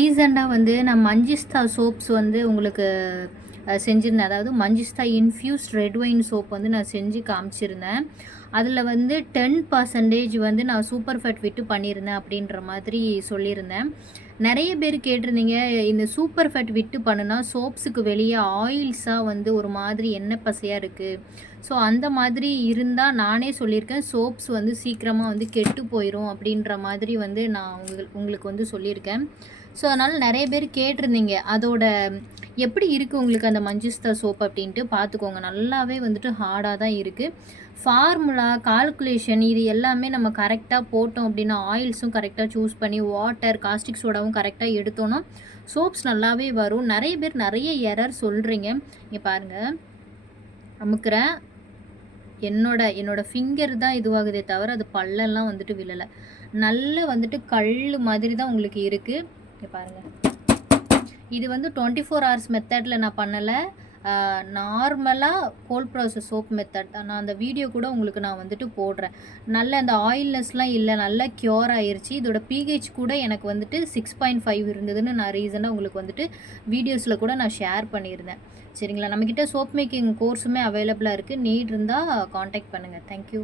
ரீசெண்டாக வந்து நான் மஞ்சிஸ்தா சோப்ஸ் வந்து உங்களுக்கு செஞ்சுருந்தேன். அதாவது மஞ்சிஸ்தா இன்ஃப்யூஸ்ட் ரெட் ஒயின் சோப் வந்து நான் செஞ்சு காமிச்சிருந்தேன். அதில் வந்து டென் பர்சன்டேஜ் வந்து நான் சூப்பர் ஃபேட் விட்டு பண்ணியிருந்தேன் அப்படின்ற மாதிரி சொல்லியிருந்தேன் நிறைய பேர் கேட்டிருந்தீங்க இந்த சூப்பர் ஃபேட் விட்டு பண்ணுனா சோப்ஸுக்கு வெளியே ஆயில்ஸாக வந்து ஒரு மாதிரி எண்ணெய் பசையாக இருக்குது ஸோ அந்த மாதிரி இருந்தால் நானே சொல்லியிருக்கேன் சோப்ஸ் வந்து சீக்கிரமாக வந்து கெட்டு போயிடும் அப்படின்ற மாதிரி வந்து நான் உங்களுக்கு உங்களுக்கு வந்து சொல்லியிருக்கேன். ஸோ அதனால் நிறைய பேர் கேட்டிருந்தீங்க. அதோட எப்படி இருக்குது உங்களுக்கு அந்த மஞ்சுஸ்தா சோப் அப்படின்ட்டு? பார்த்துக்கோங்க நல்லாவே வந்துட்டு ஹார்டாக தான் இருக்குது ஃபார்முலா கால்குலேஷன் இது எல்லாமே நம்ம கரெக்டாக போட்டோம் அப்படின்னா ஆயில்ஸும் கரெக்டாக சூஸ் பண்ணி வாட்டர் காஸ்டிக் சோடாவும் கரெக்டாக எடுத்தோன்னா சோப்ஸ் நல்லாவே வரும். நிறைய பேர் நிறைய எரர் சொல்கிறீங்க இங்கே பாருங்கள் அமுக்குறேன் என்னோட என்னோட ஃபிங்கர் தான் இதுவாகுதே தவிர அது பல்லெல்லாம் வந்துட்டு விழலை. நல்ல வந்துட்டு கல் மாதிரி தான் உங்களுக்கு இருக்குது இங்கே பாருங்கள் இது வந்து டுவெண்ட்டி ஃபோர் ஹவர்ஸ் மெத்தடில் நான் பண்ணலை. நார்மலாக கோல்ட் ப்ராசஸ் சோப் மெத்தட் தான் நான் அந்த வீடியோ கூட உங்களுக்கு நான் வந்துட்டு போடுறேன். நல்ல அந்த ஆயில்னஸ்லாம் இல்லை நல்லா க்யூர் ஆயிருச்சு. இதோட பிஹெச் கூட எனக்கு வந்துட்டு சிக்ஸ் பாயிண்ட் ஃபைவ் இருந்ததுன்னு நான் ரீசனாக உங்களுக்கு வந்துட்டு வீடியோஸில் கூட நான் ஷேர் பண்ணியிருந்தேன். சரிங்களா? நம்மக்கிட்ட சோப் மேக்கிங் கோர்ஸுமே அவைலபிளாக இருக்குது நீட் இருந்தால் காண்டாக்ட் பண்ணுங்கள் தேங்க்யூ